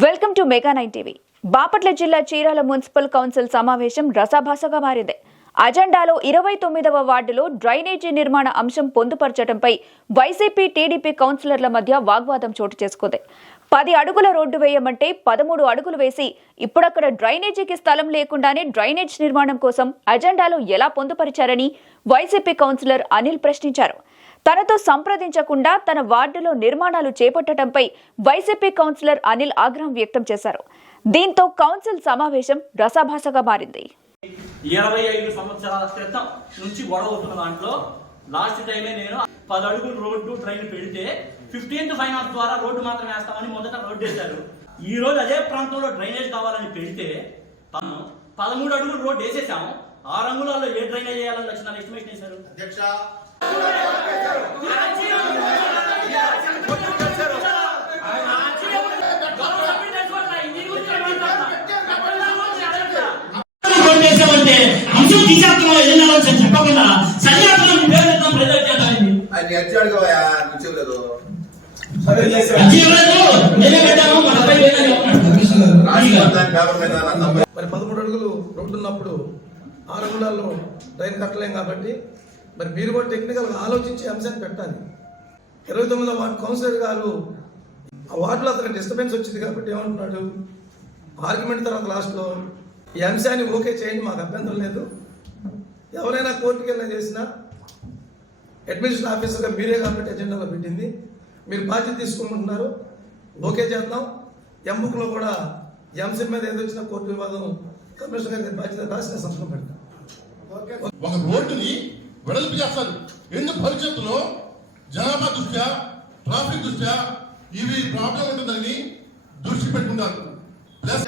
Welcome to Mega Nine TV. Bapatla జిల్లా Chirala municipal council సమావేశం రసాభాసగా మారింది. అజెండాలో ఇరవై తొమ్మిదవ వార్డులో డ్రైనేజీ నిర్మాణ అంశం పొందుపరచడంపై వైసీపీ టీడీపీ కౌన్సిలర్ల మధ్య వాగ్వాదం చోటు చేసుకుంది. పది అడుగుల రోడ్డు వేయమంటే పదమూడు అడుగులు వేసి ఇప్పుడక్కడ డ్రైనేజీకి స్థలం లేకుండానే డ్రైనేజ్ నిర్మాణం కోసం అజెండాలో ఎలా పొందుపరిచారని వైసీపీ కౌన్సిలర్ అనిల్ ప్రశ్నించారు. తనతో సంప్రదించకుండా తన వార్డులో నిర్మాణాలు చేపట్టడంపై వైసీపీ కౌన్సిలర్ అనిల్ ఆగ్రహం వ్యక్తం చేశారు. దీంతో కౌన్సిల్ సమావేశం రసాభాసగా మారింది. ఇరవై ఐదు సంవత్సరాల క్రితం నుంచి గొడవ అవుతున్న దాంట్లో లాస్ట్ టైమే నేను పది అడుగులు రోడ్డు ట్రైన్ పెడితే ఫిఫ్టీన్త్ ఫైనాన్స్ ద్వారా రోడ్డు మాత్రం వేస్తామని మొదట రోడ్డు వేశారు. ఈ రోజు అదే ప్రాంతంలో డ్రైనేజ్ కావాలని పెడితే పదమూడు అడుగులు రోడ్డు వేసేసాము. ఆరు అంగుళాల్లో ఏ డ్రైనేజ్ వేయాలని లక్షణాలు ఎస్టిమేషన్ వేశారు అధ్యక్ష పేపర్ మీద నా తప్ప. మరి పదమూడు అడుగులు రోడ్డు ఉన్నప్పుడు ఆరు అంగుళాల్లో ట్రైన్ కట్టలేం కాబట్టి మరి మీరు కూడా టెక్నికల్గా ఆలోచించి అంశాన్ని పెట్టాలి. ఇరవై తొమ్మిదో వార్డు కౌన్సిలర్ గారు ఆ వార్డులో అతనికి డిస్టర్బెన్స్ వచ్చింది కాబట్టి ఏమంటున్నాడు? ఆర్గ్యుమెంట్ తర్వాత లాస్ట్లో ఈ అంశాన్ని ఓకే చేయండి మాకు అభ్యంతరం లేదు. ఎవరైనా కోర్టుకి వెళ్ళినా చేసినా అడ్మినిస్ట్రేషన్ ఆఫీసర్గా మీరే కాబట్టి ఎజెండాలో పెట్టింది. మీరు బాధ్యత తీసుకుంటున్నారు ఓకే చేద్దాం. ఎంబుక్లో కూడా అంశం మీద ఏదో వచ్చిన కోర్టు వివాదం కమిషనర్ గారి బాధ్యత రాసిన సంతకం పెడతాం. ఒక రోడ్డుని వెడల్పు చేస్తారు. ఎందుకు భవిష్యత్తులో జనాభా దృష్ట్యా ట్రాఫిక్ దృష్ట్యా ఇవి ప్రాబ్లం ఉంటుందని దృష్టి పెట్టుకుంటారు. ప్లస్